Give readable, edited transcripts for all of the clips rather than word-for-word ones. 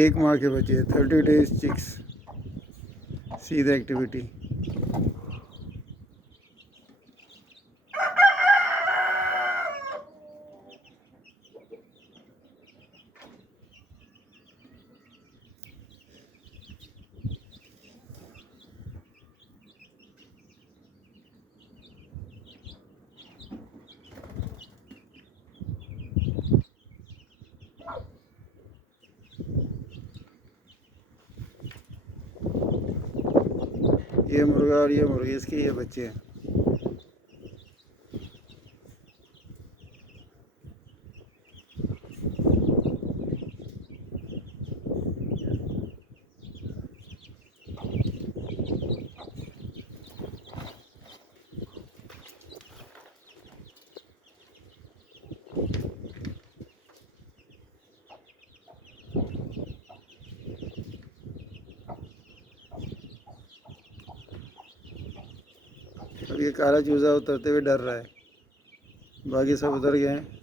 एक माह के बच्चे 30 days chicks. See the activity. ये मुर्गा और ये मुर्गी, इसके ये बच्चे हैं। अब ये काला चूजा उतरते हुए डर रहा है, बाकी सब उतर गए हैं।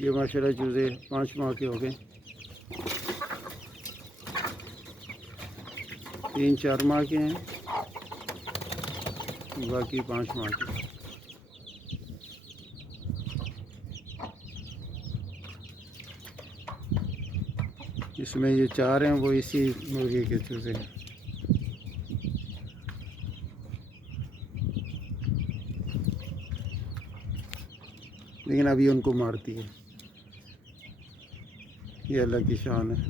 ये माशाल्लाह चूजे 5 माह के हो गए, 3-4 माह के हैं, बाकी 5 माह के। इसमें ये 4 हैं, वो इसी मुर्गी के चूजे हैं। लेकिन अभी उनको मारती है, ये अल्लाह की शान है।